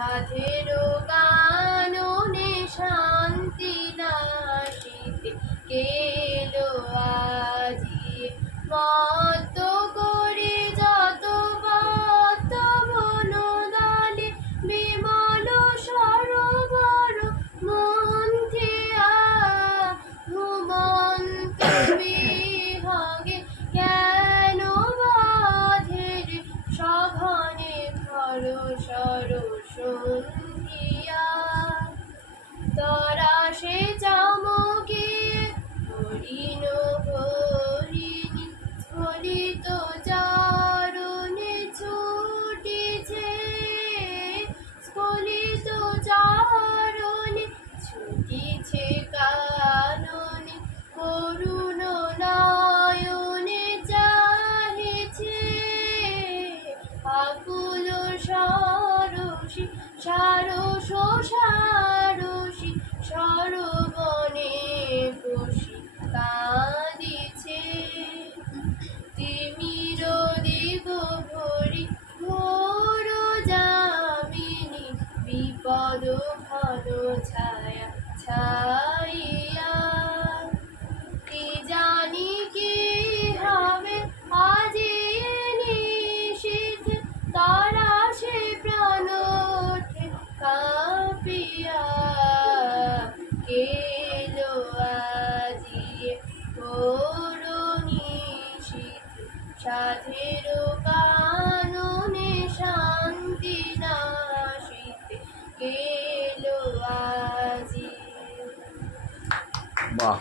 সাধের কাননে শান্তি নাশিতে কেলো আজি মত করে যত বাত বনদানে বিমল সরোবর মন্থিয়া ঘুমন্ত বিহঙ্গে কেন বাধের সঘনে খর সর সন্ধিয়া তরা সে চমকে হরিণ হরিণী স্ফলিত চারণে ছুটিছে স্ফলিত চারণে ছুটিছে কাননে করুণ নয়নে চাহিছে আকুল সরসী সারস সারসী সরবনে বসি কাঁদিছে তিমির দেব ভরি ঘোর যামিনী বিপদ ঘন ছায়া ছাইয়া কি জানি কি হবে আজি নিশীথ তারা সে প্রাণ ওঠে কাঁপিয়া কেলো আজি ঘোর নিশীথ সাধের কাননে শান্তি নাশিতে কেলো আজি। বাহ।